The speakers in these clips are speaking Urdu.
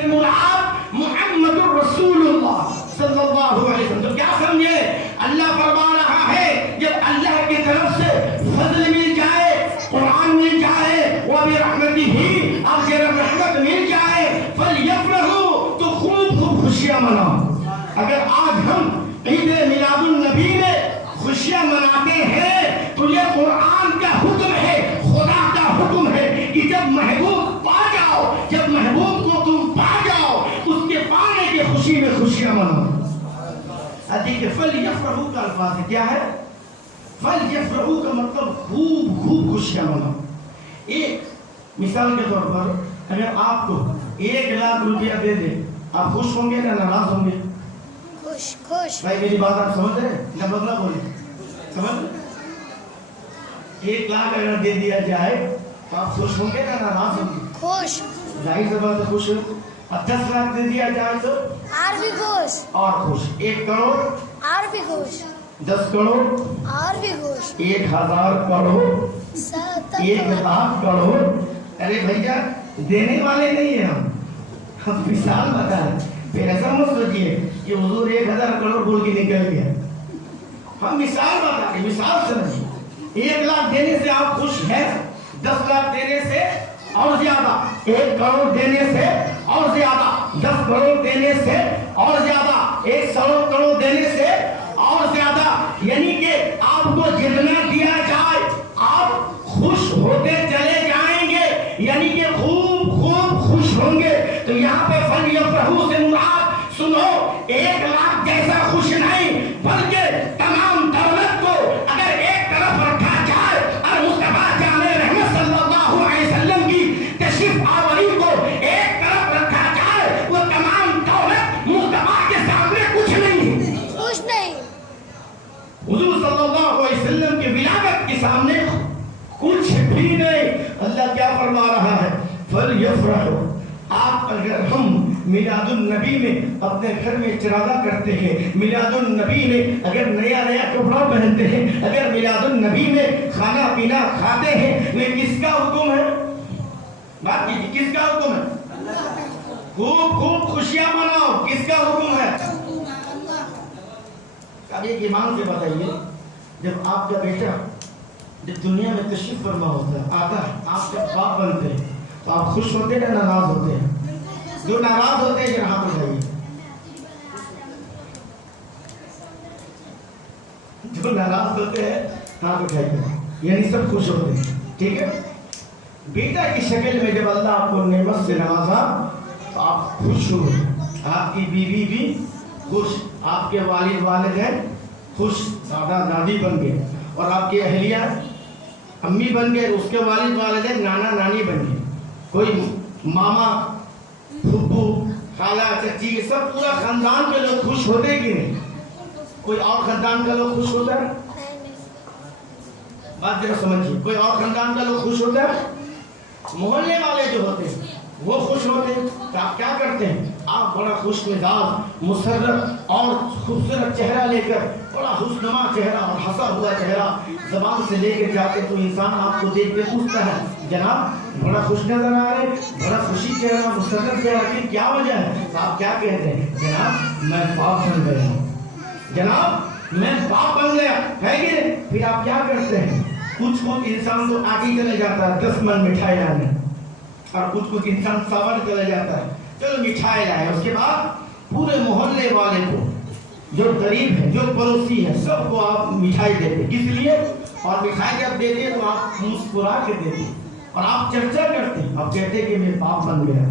سے مراد محمد الرسول اللہ صلی اللہ علیہ وسلم. تو کیا سمجھے؟ اللہ فرما رہا ہے جب اللہ کی طرف سے فضل مل جائے، قرآن مل جائے، وَبِرَحْمَتِهِ اب جب رحمت مل جائے فَلْيَفْرَحُوا تو خوب خوب خوشیاں مناؤ. اگر آج ہم عید میلاد النبی میں خوشیاں مناتے ہیں تو یہ قرآن کا حکم ہے، خدا کا حکم ہے کہ جب محبوب پا جاؤ، جب محبوب کو تم پا جاؤ، اس کے پانے کی خوشی میں خوشیاں مناؤ. دیکھیں فَلْيَفْرَحُوا کا الفاظ کیا ہے؟ فَلْيَفْرَحُوا کا مطلب خوب خوب خوشیاں مناؤ. ایک مثال کے طور پر اگر آپ کو 1,00,000 روپیہ دے دے، آپ خوش ہوں گے یا ناراض ہوں گے؟ خوش. بھائی میری بات آپ سمجھ رہے ہیں نہ؟ بدلا بولے سمجھ. 1,00,000 اگر دے دیا جائے تو آپ خوش ہوں گے یا ناراض ہوں گے؟ خوش. ظاہر سی بات ہے خوش ہوں. اب 10,00,000 دے دیا جائے تو اور بھی خوش. اور خوش. 1 کروڑ اور بھی خوش. 10 کروڑ اور بھی خوش. 1,000 کروڑ 1,00,000 کروڑ. ارے بھیا دینے والے نہیں ہیں ہم مثال بتا رہے. پھر ایسا مت سوچیے کہ حضور 1,000 کروڑ بول کے نکل گیا. ہم مثال بتا رہے، مثال سمجھیے. 1,00,000 دینے سے آپ خوش ہیں، 10,00,000 دینے سے اور زیادہ، 1 کروڑ دینے سے اور زیادہ، 10 کروڑ دینے سے اور زیادہ، 100 کروڑ دینے سے اور زیادہ. یعنی کہ آپ کو جتنا دیا جائے آپ خوش ہوتے چلے جائیں گے، یعنی کہ خوب خوب خوش ہوں گے. تو یہاں پہ فَلْيَفْرَحُوا سے مراد سنو 1,00,000 جیسا خوش نہیں، بلکہ تمام دولت کو اگر ایک طرف رکھا جائے اور مصطفیٰ جامع رحمت صلی اللہ علیہ وسلم کی تشریف آوری کو ایک طرف رکھا جائے، وہ تمام دولت مصطفیٰ کے سامنے کچھ نہیں ہے. خوش نہیں. حضور صلی اللہ علیہ وسلم کی ولادت کے سامنے کچھ بھی نہیں. اللہ کیا فرما رہا ہے؟ فَلْيَفْرَحُوا. آپ اگر ہم میلاد النبی میں اپنے گھر میں چراغا کرتے ہیں، میلاد النبی میں اگر نیا کپڑا پہنتے ہیں، اگر میلاد النبی میں کھانا پینا کھاتے ہیں، یہ کس کا حکم ہے؟ بات کیجیے، کس کا حکم ہے؟ خوب خوب خوشیاں مناؤ. کس کا حکم ہے؟ اب ایک ایمان سے بتائیے، جب آپ کا بیٹا جب دنیا میں تشریف فرما ہوتا ہے، آتا ہے، آپ جب باپ بنتے ہیں تو آپ خوش ہوتے ہیں یا ناراض ہوتے ہیں؟ جو ناراض ہوتے ہیں ہاتھ اٹھائیے. جو ناراض ہوتے ہیں ہاتھ اٹھائیے. یعنی سب خوش ہوتے ہیں. ٹھیک ہے. بیٹا کی شکل میں جب اللہ آپ کو نعمت سے نوازا تو آپ خوش ہوئے، آپ کی بیوی بھی خوش، آپ کے والد والدین خوش، دادا دادی بن گئے، اور آپ کی اہلیہ امی بن گئے، اس کے والد والدین نانا نانی بن گئے. کوئی ماما پھپھو خالہ چچی سب پورا خاندان کے لوگ خوش ہوتے کہ نہیں؟ کوئی اور خاندان کا لوگ خوش ہوتا ہے؟ بات ذرا سمجھیے. کوئی اور خاندان کا لوگ خوش ہوتا ہے؟ محلے والے جو ہوتے ہیں وہ خوش ہوتے ہیں. تو آپ کیا کرتے ہیں؟ آپ بڑا خوش مزاج مسرت اور خوبصورت چہرہ لے کر، بڑا خوشنما چہرہ اور ہنسا ہوا چہرہ زبان سے لے کے جاتے تو انسان آپ کو دیکھ کے پوچھتا ہے جناب بڑا خوش نظر آ رہے، بڑا خوشی چہرہ مسرت چہرہ کی کیا وجہ ہے؟ تو آپ کیا کہتے ہیں؟ جناب میں باپ بن گیا ہوں، جناب میں باپ بن گیا ہے کہ نہیں؟ پھر آپ کیا کرتے ہیں؟ کچھ انسان تو آگے چلے جاتا ہے 10 من مٹھائی لانے، اور کچھ انسان ساور چلے جاتا ہے چلو مٹھائی لائے. اس کے بعد پورے محلے والے کو جو غریب ہے جو پڑوسی ہے سب کو آپ مٹھائی دیتے. کس لیے؟ اور مٹھائی جب دیتے ہیں تو آپ مسکرا کے دیتے اور آپ چرچا کرتے ہیں، آپ کہتے ہیں کہ میں باپ بن گیا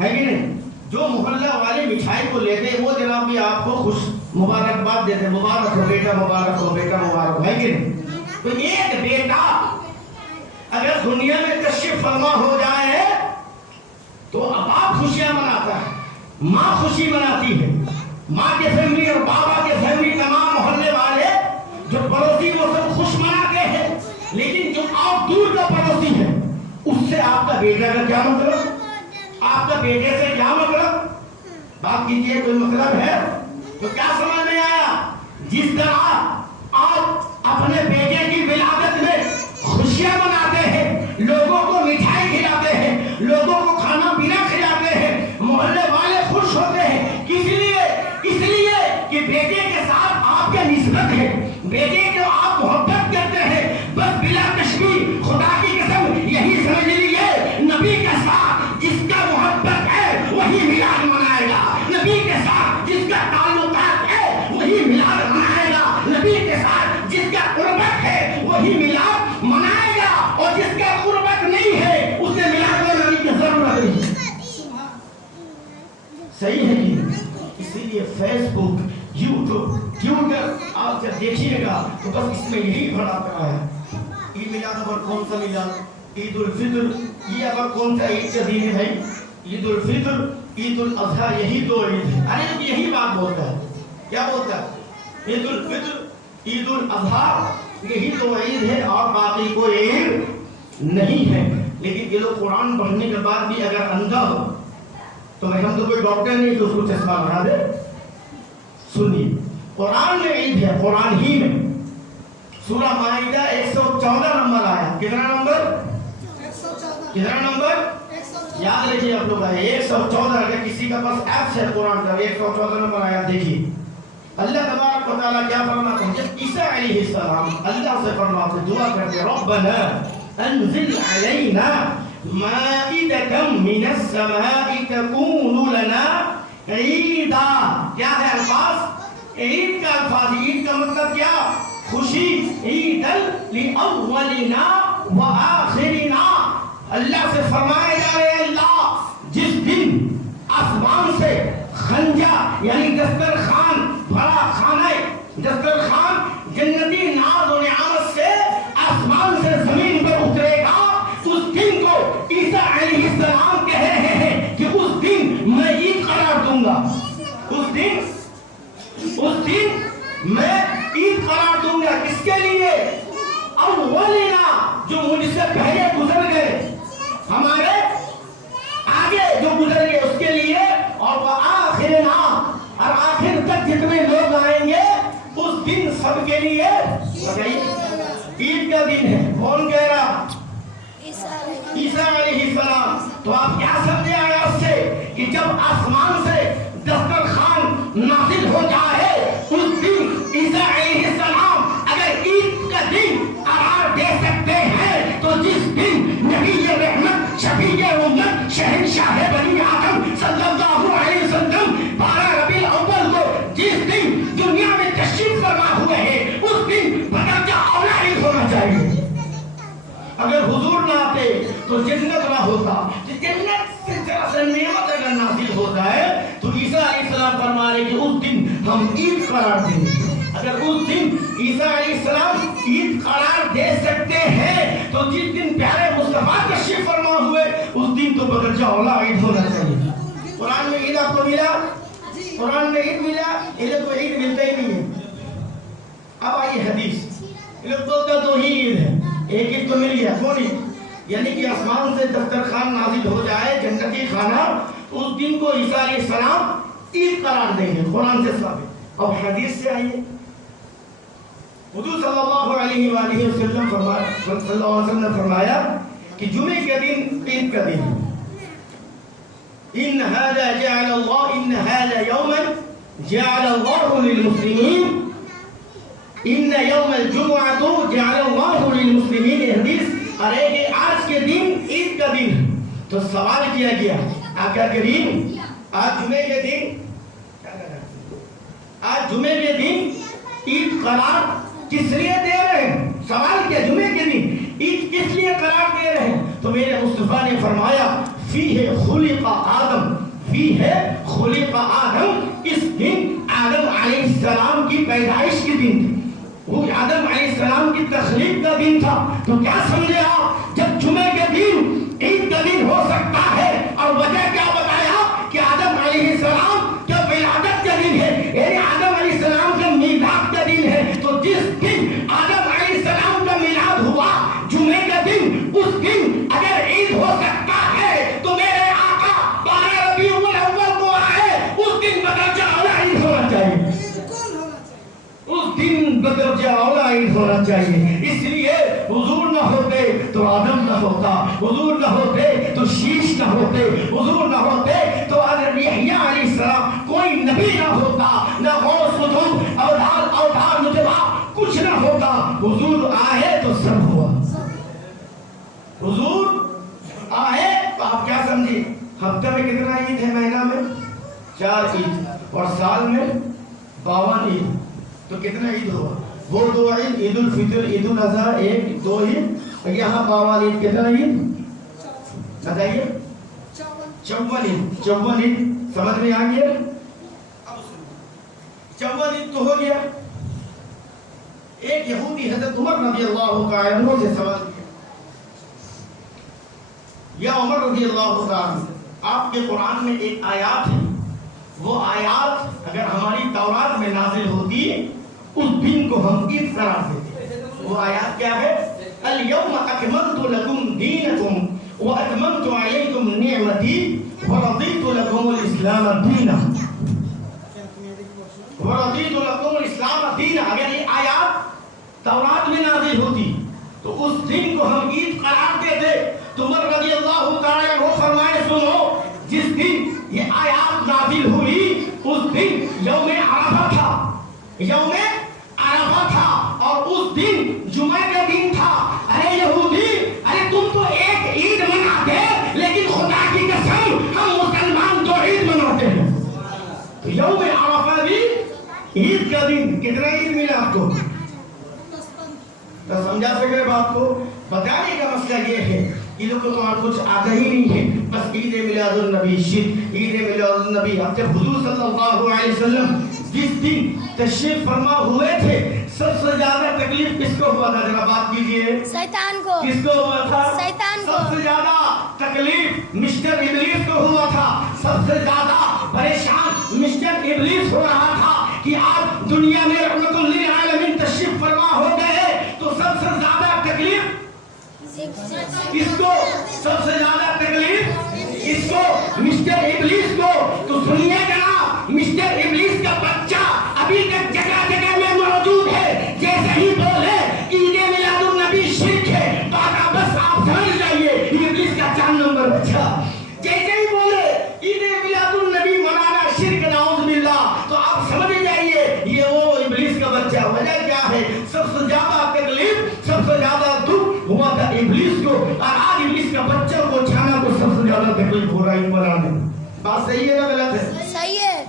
ہے کہ نہیں. جو محلہ والے مٹھائی کو لیتے ہیں وہ جناب بھی آپ کو خوش مبارکباد دیتے ہیں، مبارک ہو بیٹا، مبارک ہو بیٹا، مبارک ہے کہ نہیں. تو ایک بیٹا اگر دنیا میں تشریف فرما ہو جائے تو باپ خوشیاں مناتا ہے، ماں خوشی مناتی ہے، ماں کے فیملی اور بابا کے فیملی تمام محلے والے جو پڑوسی وہ سب خوش مناتے ہیں. لیکن جو آپ دور کا پڑوسی ہے اس سے آپ کا بیٹا کا کیا مطلب؟ آپ کا بیٹے سے کیا مطلب؟ بات کیجیے، کوئی مطلب ہے؟ تو کیا سمجھ میں آیا؟ جس طرح آپ اپنے بیٹے کی ولادت میں خوشیاں مناتے ہیں، لوگوں کو مٹھائی کھلاتے ہیں، لوگوں کو کھانا پینا کھلاتے ہیں، بیٹے کے ساتھ آپ کا نسبت ہے، بیٹے کو آپ محبت کرتے ہیں، بس بلا تشبیہ خدا کی قسم یہی سمجھ لیجیے نبی کے ساتھ جس کا محبت ہے وہی میلاد منائے گا، نبی کے ساتھ جس کا تعلقات ہے وہی میلاد منائے گا، نبی کے ساتھ جس کا قربت ہے وہی میلاد منائے گا، اور جس کا قربت نہیں ہے اسے میلاد منانے کی ضرورت نہیں۔ صحیح ہے جی؟ اسی لیے فیس بک، یوٹیوب، ٹویٹر آپ جب دیکھیے گا تو بس اس میں یہی بڑا کرا ہے، عید میلاد پر کون سا میلاد، عید الفطر، یہ اگر کون سا عید کا دن ہے بھائی، عید الفطر، عید الاضحیٰ، یہی دو عید ہے، ارے یہی بات بولتا ہے، کیا بولتا ہے؟ عید الفطر، عید الاضحیٰ، یہی دو عید ہے اور باقی کوئی عید نہیں ہے۔ لیکن یہ لوگ قرآن پڑھنے کے بعد بھی اگر اندھا ہو تو ہم تو کوئی ڈاکٹر نہیں کہ اس کو چشمہ بنا دے۔ سنیے، قرآن میں عید ہے، قرآن ہی میں سورہ مائدہ 114 نمبر آیا، کتنا نمبر؟ 114، کتنا نمبر؟ 114، یاد رکھیے آپ لوگ، 114، اگر کسی کا پاس ایپس ہے قرآن کا 114 نمبر آیا دیکھیے۔ اللہ تبارک و تعالیٰ کیا فرماتے ہیں؟ جب عیسیٰ علیہ السلام اللہ سے فرماتے دعا کرتے ربنا انزل علینا مائدة من السماء تكون لنا عیدا، کیا ہے الفاظ؟ عید کا الفاظ، عید کا مطلب کیا؟ خوشی، عیدا لأولنا وآخرنا۔ اللہ سے فرمائے جا رہے اللہ جس دن آسمان سے خنجا یعنی دسترخوان بھرا کھانا، دسترخوان جنتی ناز و نعمت سے آسمان سے زمین پر اترے گا، اس دن کو عیسیٰ علیہ السلام کہہ رہے ہیں کہ اس دن میں عید قرار دوں گا، اس دن میں عید قرار دوں گا۔ کس کے لیے؟ اولنا، جو مجھ سے پہلے گزر گئے، ہمارے آگے جو گزر گئے اس کے لیے، اور وآخرنا، اور آخر تک جتنے لوگ آئیں گے اس دن سب کے لیے عید کا دن ہے۔ کون کہہ رہا؟ عیسیٰ علیہ السلام۔ تو آپ کیا سمجھے آیات سے کہ جب آسمان سے دسترخوان نازل ہو جائے اس دن عیسیٰ علیہ السلام اگر عید کا دن قرار دے سکتے ہیں تو جس دن نبی رحمت، شفیع امت، شہنشاہ بنی آدم صلی اللہ علیہ وسلم 12 ربیع الاول کو جس دن دنیا میں تشریف فرما ہوئے ہیں اس دن بدرجہ اولا عید ہونا چاہیے۔ اگر حضور نہ آتے تو جنت نہ ہوتا، جنت سے ذرا سا نعمت اگر نازل ہو جائے تو عیسیٰ علیہ السلام فرما رہے کہ اس دن ہم عید قرار دیں گے۔ اگر اس دن عیسیٰ علیہ السلام عید قرار دے سکتے ہیں تو جس دن پیارے مصطفیٰ تشریف فرما ہوئے اس دن تو بدرجہ اولا عید ہونا چاہیے۔ قرآن میں عید آپ کو ملا؟ قرآن میں عید ملا؟ یہ تو عید ملتا ہی نہیں ہے۔ اب آئیے حدیث، یہ لوگ بولتے تو ہی عید ہے، ایک عید تو مل گیا، کون عید؟ یعنی کہ آسمان سے دسترخوان نازل ہو جائے جنتی کھانا، اس دن کو عیسیٰ علیہ السلام عید قرار دیں گے، قرآن سے ثابت۔ اب حدیث سے آئیے، حضور صلی اللہ علیہ وآلہ وسلم نے فرمایا کہ جمعے کے دن عید کا دن، ان هذا جعل الله، ان هذا يوما جعل الله للمسلمين، ان يوم الجمعة جعل الله للمسلمين۔ حدیث ارے کہ آج کے دن عید کا دن، تو سوال کیا گیا آقا کریم آج جمعے کے دن، آج جمعے کے دن عید قرار کس لیے دے رہے ہیں؟ سوال کیا جمعے کے دن عید کس لیے قرار دے رہے ہیں؟ تو میرے مصطفیٰ نے فرمایا فیہ خلق آدم، فیہ خلق آدم، اس دن آدم علیہ السلام کی پیدائش کے دن تھی، وہ آدم علیہ السلام کی تخلیق کا دن تھا۔ تو کیا سمجھے آپ؟ جب جمعے کے دن عید کا دن ہو سکتا ہے، اور وجہ کیا بتایا کہ آدم علیہ السلام کا ولادت کا دن ہے، یعنی آدم علیہ السلام کا میلاد کا دن ہے، تو جس دن آدم علیہ السلام کا میلاد ہوا جمعے کا دن، اس دن اگر عید ہو سکتا ہے تو میرے آقا 12 ربیع الاول کو آئے، اس دن بدرجہ اولا عید ہونا چاہیے، اس دن بدرجہ اولا عید ہونا چاہیے۔ اس لیے حضور نہ ہوتے تو آدم نہ ہوتا، حضور نہ ہوتے تو شیش نہ ہوتے، حضور نہ ہوتے تو حضرت یحییٰ علیہ السلام کوئی نبی نہ ہوتا، نہ غوث و ہفتہ میں کتنا عید ہے؟ مہینہ میں 4 عید، اور سال میں 52 عید، تو کتنا عید ہوا؟ وہ 2 عید، عید الفطر، عید الاضحیٰ، 1 2 عید، اور یہاں 52 عید، کتنا عید بتائیے؟ 54 عید۔ 54 عید سمجھ میں آ گیا؟ 54 عید تو ہو گیا۔ ایک یہودی حضرت عمر رضی اللہ تعالی عنہ سے سوال کیا، یا عمر رضی اللہ تعالی عنہ، آپ کے قرآن میں ایک آیات ہے، وہ آیات اگر ہماری تورات میں نازل ہوتی اس دن کو ہم عید قرار دیتے۔ وہ آیات کیا ہے؟ اليوم اکملت لکم دینکم واتممت علیکم نعمتی ورضیت لکم الاسلام دینا، ورضیت لکم الاسلام دینا۔ اگر یہ آیات تورات میں نازل ہوتی تو اس دن کو ہم عید قرار دیتے۔ تو عمر رضی اللہ تعالی عنہ فرمائے سنو، جس دن یہ آیات نازل ہوئی اس دن یوم عرفہ تھا، یوم عرفہ تھا، اور اس دن جمعہ کا دن تھا۔ ارے یہودی، ارے تم تو ایک عید مناتے، لیکن خدا کی قسم ہم مسلمان تو عید مناتے ہیں۔ تو یوم عرفہ بھی عید کا دن، کتنا عید ملا آپ کو؟ سمجھا سکے بات کو؟ بتانے کا مسئلہ یہ ہے، یہ لوگ کو تو اور کچھ آتا ہی نہیں ہے، بس عید میلاد النبی، عید میلاد النبی۔ اب جب حضور صلی اللہ علیہ وسلم جس دن تشریف فرما ہوئے تھے، سب سے زیادہ تکلیف کس کو ہوا تھا؟ ذرا بات کیجئے، شیطان کو۔ کس کو ہوا تھا؟ شیطان کو۔ سب سے زیادہ تکلیف مسٹر ابلیس کو ہوا تھا، سب سے زیادہ پریشان مسٹر ابلیس ہو رہا تھا کہ آج دنیا میں رحمت للعالمین تشریف فرما ہو گئے، تو سب سے زیادہ تکلیف اس کو، سب سے زیادہ تکلیف اس کو، مسٹر ابلیس کو۔ تو سنیے جناب، مسٹر ابلیس کا بچہ ابھی تک جگہ جگہ میں موجود ہے۔ جیسے ہی بولے عید میلاد النبی شرک ہے، تو بس آپ سمجھ جائیے یہ ابلیس کا 4 نمبر بچہ۔ جیسے ہی بولے عید میلاد النبی منانا شرک نعوذ باللہ، تو آپ سمجھ جائیے یہ وہ ابلیس کا بچہ۔ وجہ کیا ہے؟ سب سے زیادہ تکلیف، سب سے زیادہ دکھ ہوا تھا ابلیس کو، اور آج ابلیس کا بچہ کو چھانا کو سب سے زیادہ تکلیف ہو رہا ہے بنانے۔ بات صحیح ہے نا غلط ہے؟ صحیح ہے،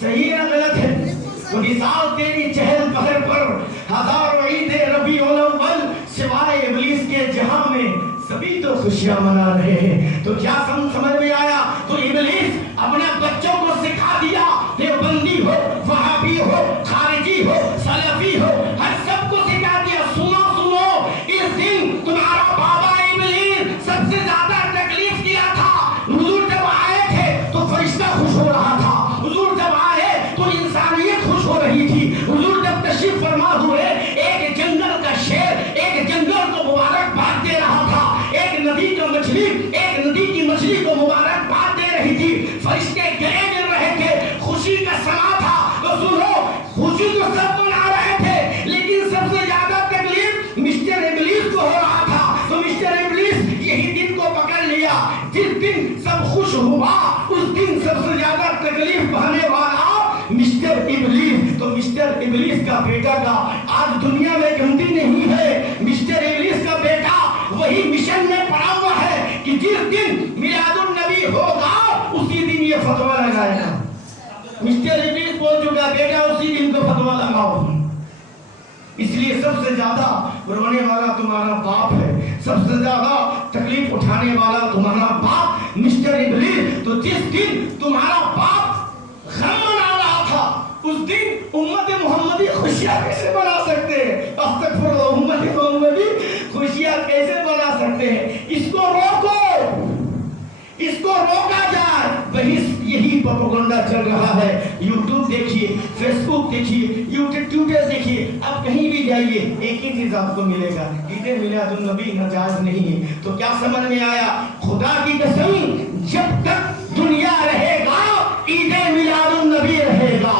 صحیح ہے نا غلط ہے؟ تو مثال تیری چہل پہل پر ہزاروں عید ربیع الاول، سوائے ابلیس کے جہاں میں سبھی تو خوشیاں منا رہے ہیں۔ تو کیا سمجھ میں آیا؟ تو ابلیس اپنے بچوں کو سکھا دیا، دیوبندی ہو، وہابی ہو، خارجی ہو، سلفی ہو، ہر سب کو سکھا دیا، سنو سنو، اس دن تمہارا بابا ابلیس سب سے زیادہ تکلیف کیا تھا۔ حضور جب آئے تھے تو فرشتہ خوش ہو رہا تھا، حضور جب آئے تو انسانیت خوش ہو رہی تھی، حضور جب تشریف فرما ہوئے ایک جنگل کا شیر ایک جنگل کو مبارکباد دے رہا تھا، ایک ندی کی مچھلی کو مبارکباد دے رہی تھی، فرشتے گلے مل رہے تھے، خوشی کا سما تھا۔ تو سنو، خوشی تو سب منا رہے تھے، لیکن سب سے زیادہ تکلیف مسٹر ابلیس کو ہو رہا تھا۔ تو مسٹر ابلیس یہی دن کو پکڑ لیا، جس دن سب خوش ہوا اس دن سب سے زیادہ تکلیف پانے والا مسٹر ابلیس۔ تو مسٹر ابلیس کا بیٹا کا آج دنیا میں گنتی نہیں ہے، مسٹر ابلیس کا بیٹا وہی مشن میں پڑا ہوا ہے کہ جس دن میلاد النبی ہوگا اسی دن یہ فتویٰ لگائے گا۔ مسٹر ابلیس بول چکا بیٹا اسی دن کو فتویٰ لگاؤ۔ اس لیے سب سے زیادہ رونے والا تمہارا باپ ہے، سب سے زیادہ تکلیف اٹھانے والا تمہارا باپ مسٹر ابلیس۔ تو جس دن تمہارا باپ غم منا رہا تھا اس دن امت محمدی خوشیاں کیسے بنا سکتے ہیں؟ استغفر اللہ، امت محمدی خوشیاں کیسے بنا سکتے ہیں؟ اس کو روکو، اس کو روکا جائے۔ وہی یہی پروپیگنڈا چل رہا ہے۔ یوٹیوب دیکھیے، فیس بک دیکھیے، ٹویٹر دیکھیے، اب کہیں بھی جائیے ایک ہی چیز آپ کو ملے گا، عید میلاد النبی ناجائز نہیں ہے۔ تو کیا سمجھ میں آیا؟ خدا کی قسم جب تک دنیا رہے گا عید میلاد النبی رہے گا،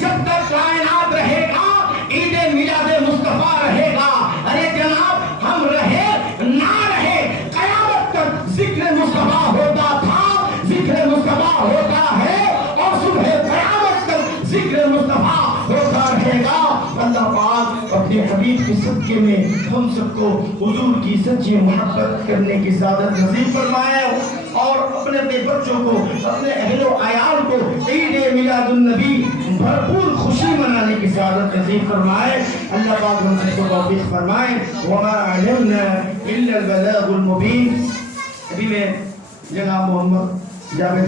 جب تک کائنات رہے گا عید میلاد مصطفیٰ رہے گا۔ ارے جناب، ہم رہے نہ رہے قیامت تک ذکر مصطفیٰ ہوتا تھا، ذکر مصطفیٰ ہوتا ہے، اور صبح قیامت تک ذکر مصطفیٰ ہوتا رہے گا۔ اللہ پاک اپنے حبیب کے صدقے میں ہم سب کو حضور کی سچی محبت کرنے کی سعادت نصیب فرمائے۔ اور اپنے اپنے بچوں کو، اپنے اہل و عیال کو عید میلاد النبی بھرپور خوشی منانے کی سعادت نصیب فرمائے۔ اللہ پاک ہم سب کو توفیق فرمائے۔ وما علمنا الا البلاغ المبین۔ ابھی میں جناب محمد جاوید